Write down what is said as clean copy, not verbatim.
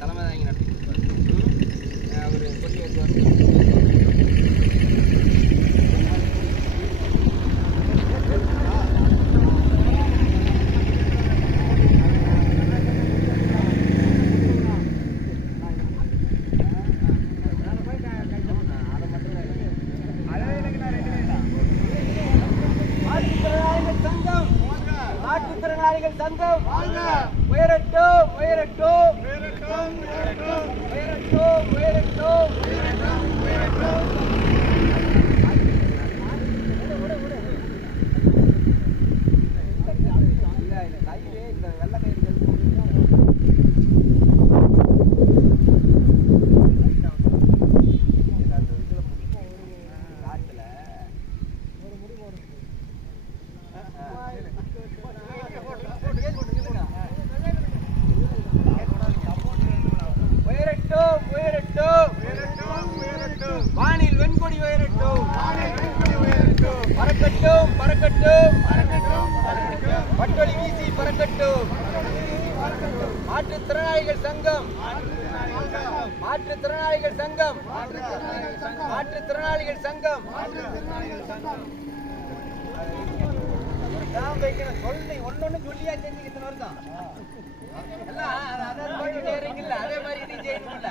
தலைமை தான் இங்கே நடத்திட்டு அவர் கொட்டி ஏற்றுவார். மாற்றுத்திறனாளிகள் சங்கம் உயரட்டும் உயரட்டும் உயரட்டும் உயரட்டும் உயரட்டும் உயரட்டும். இந்த வெள்ள கயிறுகள் வானில் வெண்கொடி உயரட்டும், பறக்கட்டும் பறக்கட்டும், பட்டொலி வீசி பறக்கட்டும். மாற்றுத்திறனாளிகள் சங்கம், மாற்றுத்திறனாளிகள் சங்கம், மாற்றுத்திறனாளிகள் சங்கம். சொல்லி ஒன்னொன்னு சொல்லியா செஞ்சு இத்தனை வருஷம் எல்லாம் அதே மாதிரி செய்யணும்ல.